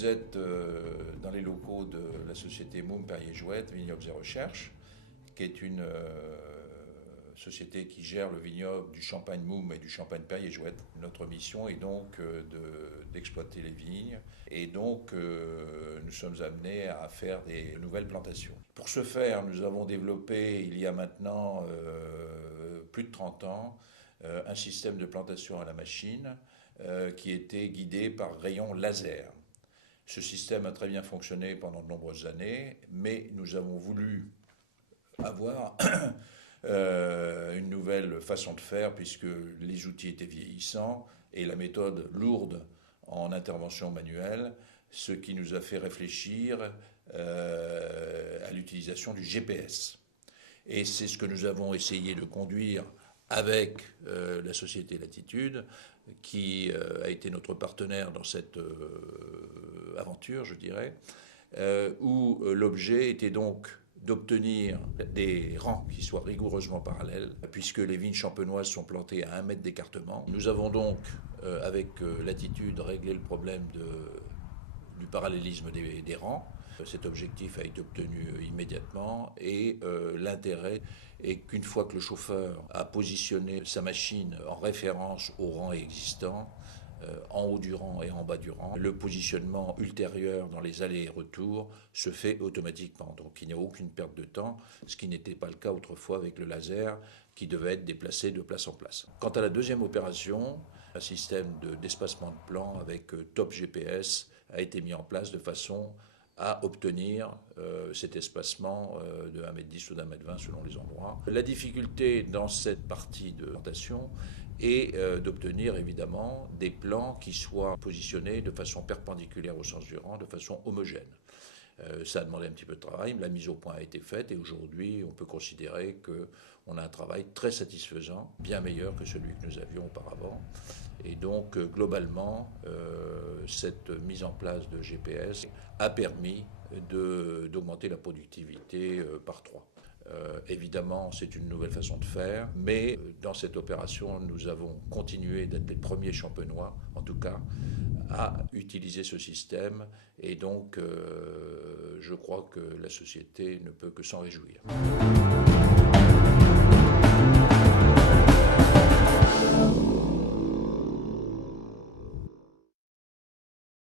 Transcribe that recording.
Vous êtes dans les locaux de la société Moum Perrier-Jouët, Vignobles et Recherches, qui est une société qui gère le vignoble du champagne Moum et du champagne Perrier-Jouët. Notre mission est donc d'exploiter les vignes et donc nous sommes amenés à faire des nouvelles plantations. Pour ce faire, nous avons développé il y a maintenant plus de 30 ans un système de plantation à la machine qui était guidé par rayon laser. Ce système a très bien fonctionné pendant de nombreuses années, mais nous avons voulu avoir une nouvelle façon de faire puisque les outils étaient vieillissants et la méthode lourde en intervention manuelle, ce qui nous a fait réfléchir à l'utilisation du GPS. Et c'est ce que nous avons essayé de conduire avec la société Latitude, qui a été notre partenaire dans cette aventure, je dirais, où l'objet était donc d'obtenir des rangs qui soient rigoureusement parallèles, puisque les vignes champenoises sont plantées à 1 mètre d'écartement. Nous avons donc, avec Latitude, réglé le problème du parallélisme des rangs. Cet objectif a été obtenu immédiatement et l'intérêt est qu'une fois que le chauffeur a positionné sa machine en référence au rang existant, en haut du rang et en bas du rang, le positionnement ultérieur dans les allers et retours se fait automatiquement. Donc il n'y a aucune perte de temps, ce qui n'était pas le cas autrefois avec le laser qui devait être déplacé de place en place. Quant à la deuxième opération, un système d'espacement de plan avec Top GPS a été mis en place de façon à obtenir cet espacement de 1,10 m ou d'1,20 m selon les endroits. La difficulté dans cette partie de plantation est d'obtenir évidemment des plans qui soient positionnés de façon perpendiculaire au sens du rang, de façon homogène. Ça a demandé un petit peu de travail, mais la mise au point a été faite et aujourd'hui on peut considérer qu'on a un travail très satisfaisant, bien meilleur que celui que nous avions auparavant. Et donc globalement, cette mise en place de GPS a permis d'augmenter la productivité par 3. Évidemment, c'est une nouvelle façon de faire, mais dans cette opération, nous avons continué d'être les premiers champenois, en tout cas, à utiliser ce système. Et donc, je crois que la société ne peut que s'en réjouir.